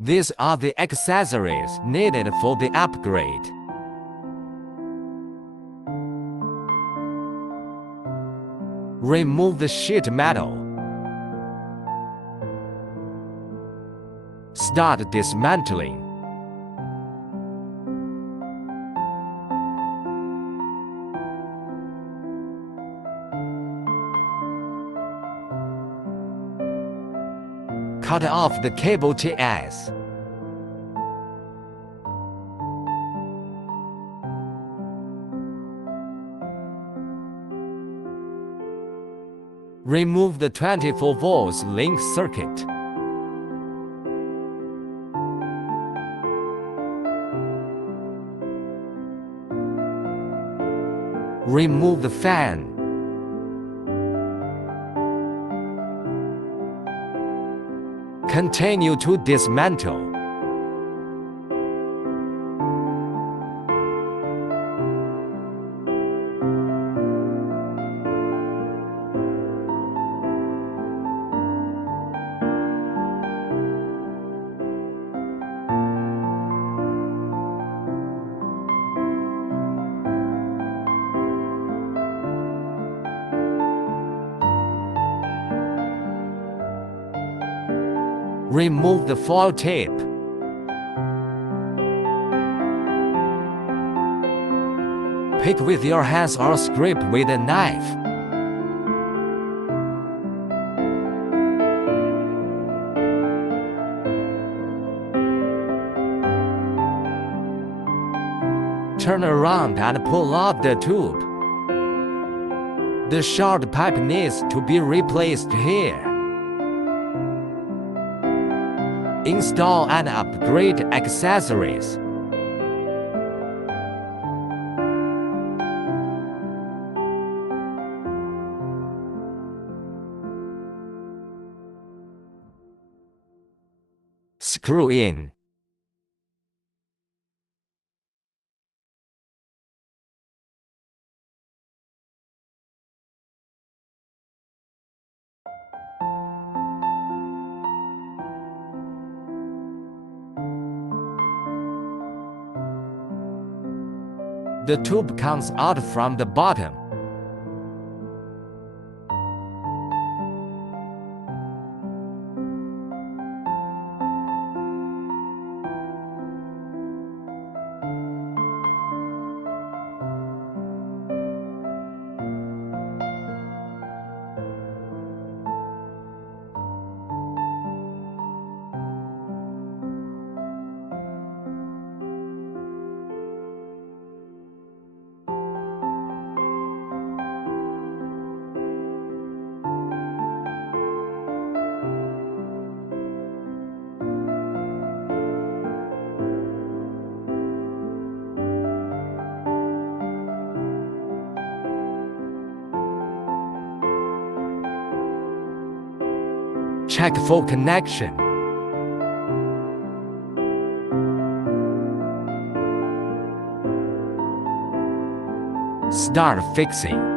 These are the accessories needed for the upgrade. Remove the sheet metal. Start dismantling. Cut off the cable TS. Remove the 24 volts link circuit. Remove the fan. Continue to dismantle. Remove the foil tape. Pick with your hands or scrape with a knife. Turn around and pull out the tube. The short pipe needs to be replaced here. Install and upgrade accessories. Screw in. The tube comes out from the bottom. Check for connection. Start fixing.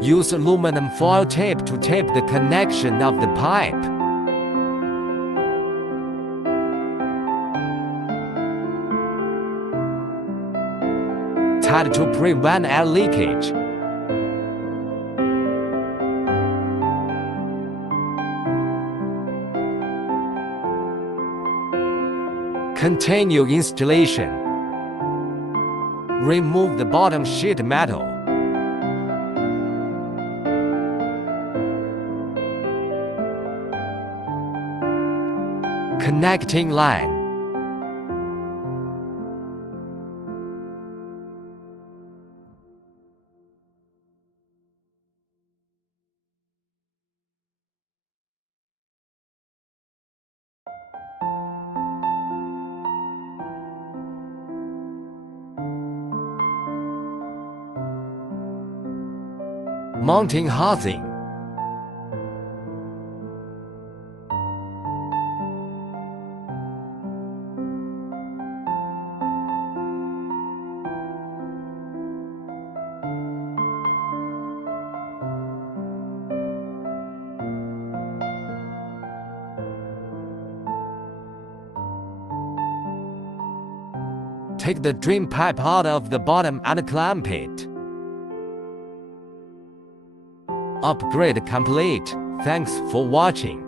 Use aluminum foil tape to tape the connection of the pipe. Tight to prevent air leakage. Continue installation. Remove the bottom sheet metal. Connecting line. Mounting housing. take the drain pipe out of the bottom and clamp it. Upgrade complete. Thanks for watching.